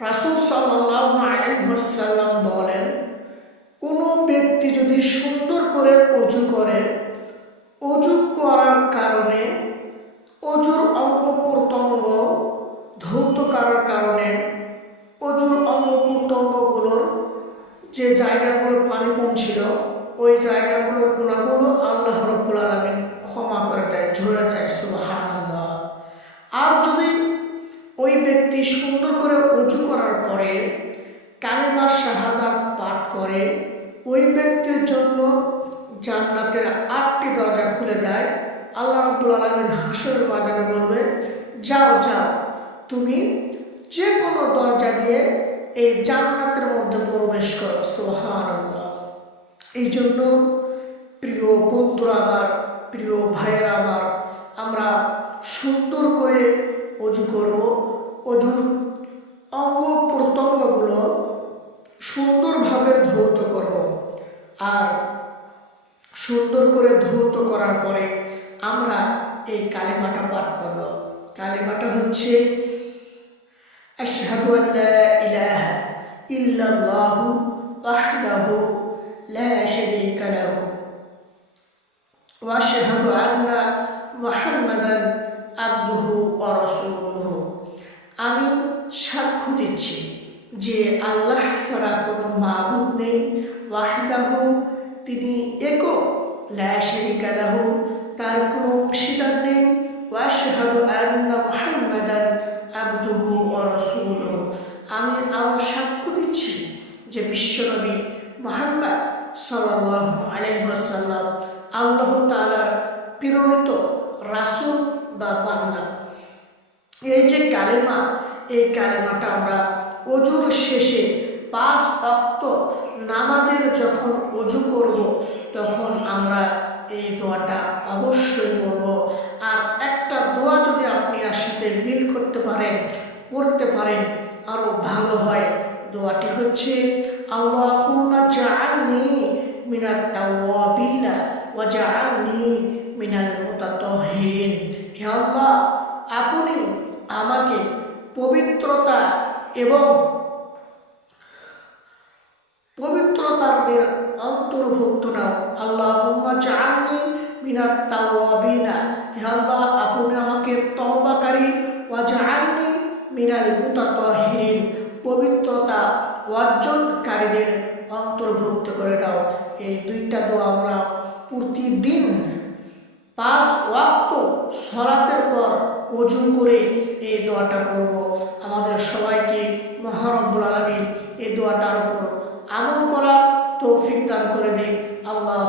রাসূল সাল্লাল্লাহু আলাইহি ওয়াসাল্লাম বলেন, কোনো ব্যক্তি যদি সুন্দর করে অজু করে, অজু করার কারণে অজুর অঙ্গ প্রত্যঙ্গ ধৌত করার কারণে অজুর অঙ্গ প্রত্যঙ্গগুলোর যে জায়গাগুলো পানি পৌঁছিল ওই জায়গাগুলোর গুণাগুলো আল্লাহ রাব্বুল আলামিন ক্ষমা করে দেয়, ঝরে যায়। সুবহানাল্লাহ। আর যদি ওই ব্যক্তি সুন্দর করে অজু করার পরে কালিমা শাহাদাত পাঠ করে, ওই ব্যক্তির জন্য জান্নাতের 8টি দরজা খুলে দেয়। আল্লাহ রাব্বুল আলামিন হাসরের ময়দানে বলবে, যাও যাও, তুমি যে কোনো দরজা দিয়ে এই জান্নাতের মধ্যে প্রবেশ করো। সুবহানাল্লাহ। এই জন্য প্রিয় বন্ধুরা আমার, প্রিয় ভাইয়েরা আমার, আমরা সুন্দর করে অজু করব, অজুর অঙ্গ প্রত্যঙ্গগুলো সুন্দরভাবে ধৌত করব। আর সুন্দর করে ধৌত করার পরে আমরা এই কালিমাটা পাঠ করব। কালিমাটা হচ্ছে আশহাদু আল্লা ইলাহা ইল্লাল্লাহু ওয়াহদাহু লা শারীকা লাহু ওয়া আশহাদু আন্না মুহাম্মাদান আবদুহু ওয়া রাসূলুহু। আমি সাক্ষ্য দিচ্ছি যে আল্লাহ ছাড়া কোনো মাবুদ নেই, ওয়াহদাহু তিনি একক, লা শারীকা লাহু তার কোনো অংশীদার নেই, ওয়া আশহাদু আন্না মুহাম্মাদান আবদুহু ওয়া রাসূলুহু আমি আরও সাক্ষ্য দিচ্ছি যে বিশ্বনবী মুহাম্মদ সাল্লাল্লাহু আলাইহি ওয়াসাল্লাম আল্লাহ তাআলার প্রেরিত রাসূল বা বান্দা। এই যে কালেমা, এই কালেমাটা আমরা অজুর শেষে 5 ওয়াক্ত নামাজের যখন অজু করব তখন আমরা এই দোয়াটা অবশ্যই বলব। আর একটা দোয়া যদি আপনি আর সাথে মিল করতে পারেন, পড়তে পারেন, আরও ভালো হয়। দোয়াটি হচ্ছে আল্লাহুম্মা জাআলনি মিনাত তাওয়াবিনা ওয়া জাআলনি মিনাল মুতাতাহহিরিন। হে আল্লাহ, আপনি আমাকে পবিত্রতা এবং পবিত্রতার অন্তর্ভুক্ত নাও। আল্লাহুম্মা জাআলনি মিনাত তাওয়াবিনা, হে আল্লাহ আপনি আমাকে তওবাকারী, ওয়া জাআলনি মিনাল মুতাতাহহিরিন পবিত্রতা অর্জনকারীদের অন্তর্ভুক্ত করে দাও। এই দুইটা দোয়া আমরা প্রতিদিন 5 ওয়াক্ত সালাতের পর অজু করে এই দোয়াটা করব। আমাদের সবাইকে মহান রব্বুল আলামিন এই দোয়াটার উপর আমল করার তৌফিক দান করে দিন। আল্লাহ